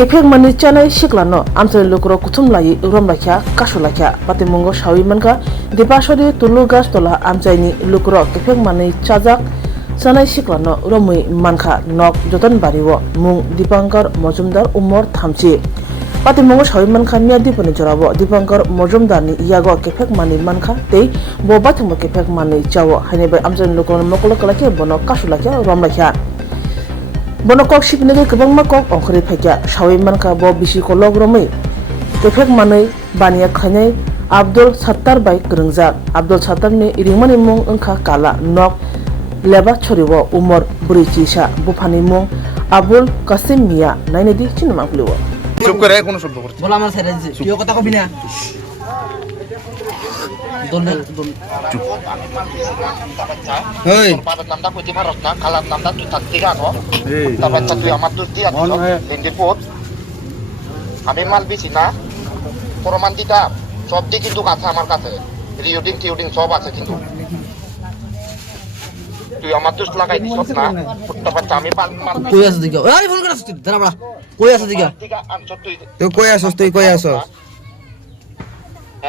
Kefek mani chanai shiklano amsal lokro kutum lai rom lakya kashu lakya patimungo shawi manka dipashori tulu gas tola amchaini lokro kefek mani chajak chanai shiklano romui manka nok joton bariwo mung Dipankar Majumdar umor thamchi patimungo shawi manka mia diponi jorabo Dipankar Majumdar ni yago kefek mani manka tei bo bathmo kefek mani chawo hanebe amchaini lokro mokolo kalake bono kashu lakya rom lakya bono kok shipnege kwbangma kok ongkhri phaikya shawi manka bo bisi kolog romai kefek manai baniya khainai Abdul Sattar bai kwrwngjak Abdul Sattar ni ringmani mung wngkha kala nok leba choriwo umor burichisa bufani mung Abul Qasim Mia nainedi chinmangpliwo চুপ করে কোন শব্দ করছিস বল আমার ছেড়ে দিছি তুই কথা কবি না দোলনে চুপ Hei, Pada namda putih marok na, kalau namda tu tak tiga no. Hei. Tapi satu yang amat tu tiga no. Hindi pot. Kami mal bisi na. Poroman kita. Sob di kintu kata amar kata. Reading sob asa kintu. Tu yang amat tu lagai di sob na. Tapi kami mal কই আছে দিগা এই phone করাছ তুই দাঁড়া বড়া কই আছে দিগা tiga ansot tu. tuh koi asos,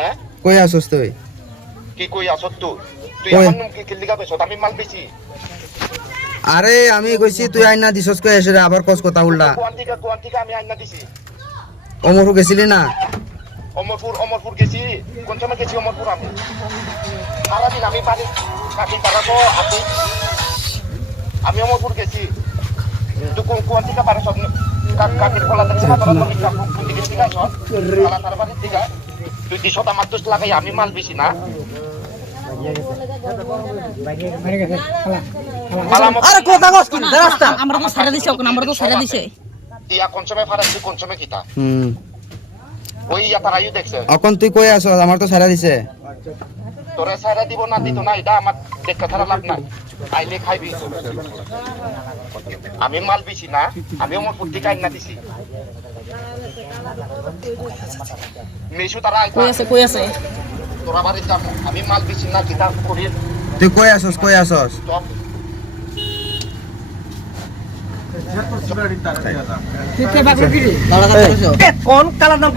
Eh? koi asos tuh. Kiko asot tu. Tu Koi. yang manum kiliga besok kami mal bisi. আরে আমি কইছি তুই আইনা দিছস কই এসে আবার কস কথা উল্টা Kuan tiga kami aina disi. অমরু গেছিলি না Omorpur gesi. Koncama gesi Omorpur ami. Para din ami pari kaki para ko ati. Ami Omorpur gesi. Dukung kuan tiga para sot kaki pola tadi para ko tiga pundi gesi ka sot. Kala tarban tiga. Tu di sot amatus lagai ami mal bisi na. Malam আরে কথা কস কি রাস্তা আমরা তো সারা দিছি ওকে আমরা তো সারা দিছি dia konsome para si konsome kita. হুম Oi ya para yu dekse. এখন তুই কই আছস আমার তো ছাড়া দিছে Tore sara dibo na dito na ida amat dekka thara lag na. Aile khai bi. Ami mal bisi na. Ami omor putti kain na disi. Mesu tara কই আছে tora bari jam. Ami mal bisi na kita kurir তুই কই আছস top. দাঁড়া দাঁড়া কোন colour নাম